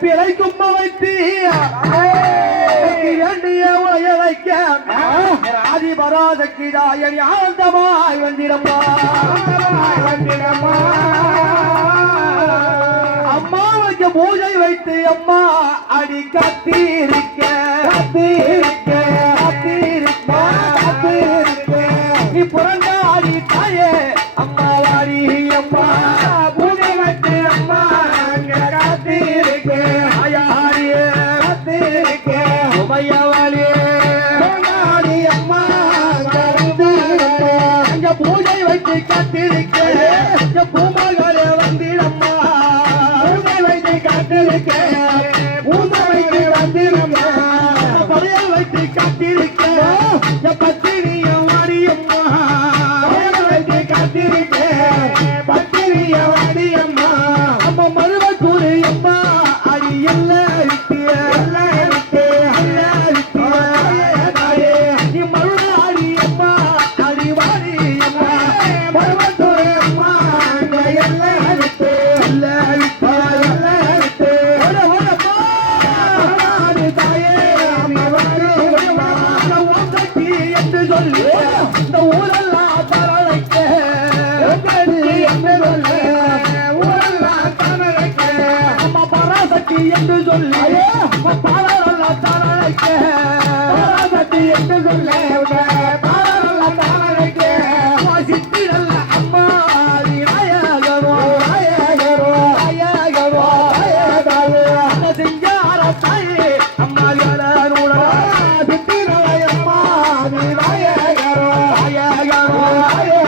பிழைக்கும் வைத்திய உழைக்க ஆதிபராசக்தி தாயணி ஆழ்ந்தமாய் வந்திடப்பா வந்திடப்பா. அம்மா வைக்க பூஜை வைத்து அம்மா அடி கத்தீரிக்க கத்தீரிக்க சட்டி என்று சொல்லி தாரா தாரழைக்க சட்டி என்று சொல்லி தாரா தாரழைக்க வாசித்து நல்ல அம்மா Yeah.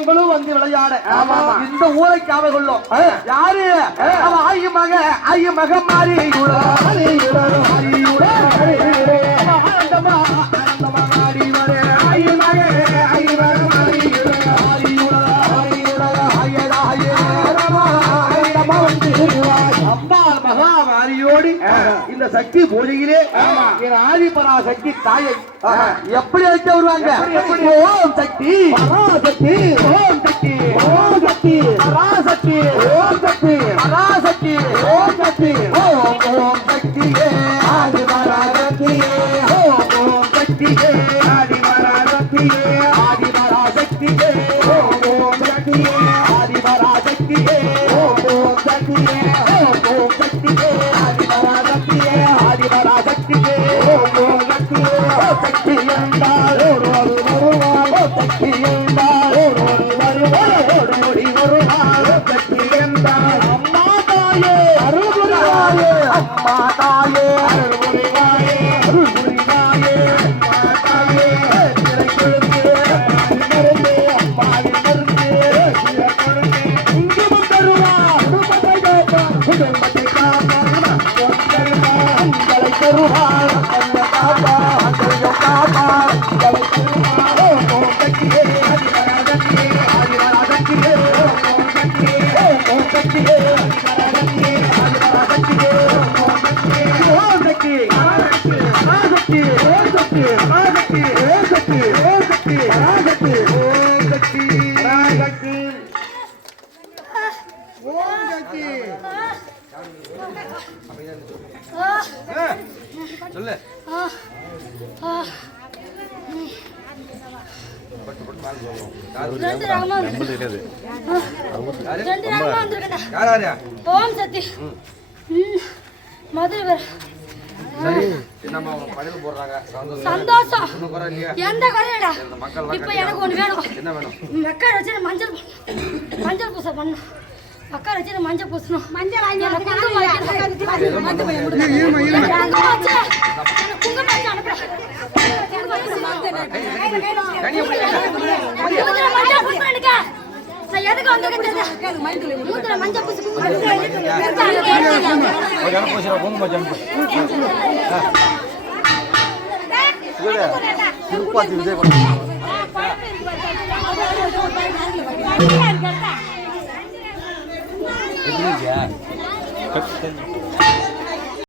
தெய்வங்களும் வந்து விளையாட. இந்த ஊரை காவல் கொள்ளும் யாரு? ஆயு மக ஆயு மக மாறி சக்தி பூஜையிலே என் ஆதிபரா சக்தி தாயை. எப்படி அழைக்க வருவாங்க? ஓம் சக்தி. பராசக்தி ஓம் சக்தி. ஓம் சக்தி. பராசக்தி ஓம் சக்தி. பராசக்தி ஓம் சக்தி. ஓம் ஓம் சக்தியே. ஆதிபரா சக்தியே. ஓம் ஓம் சக்தியே. ஆதிபரா சக்தியே. ஆதிபரா சக்தியே. போவோம் சத்தி மதுரை சந்தோஷம். எந்த குறையடா இப்ப எனக்கு ஒண்ணு வேணும் மக்கள் வச்சு மஞ்சள் மஞ்சள் பூசை பண்ணும் மக்கள் வச்சு மஞ்சள் பூசணும் மஞ்சள் திருப்பாத்தி விஜய் பண்ணுங்க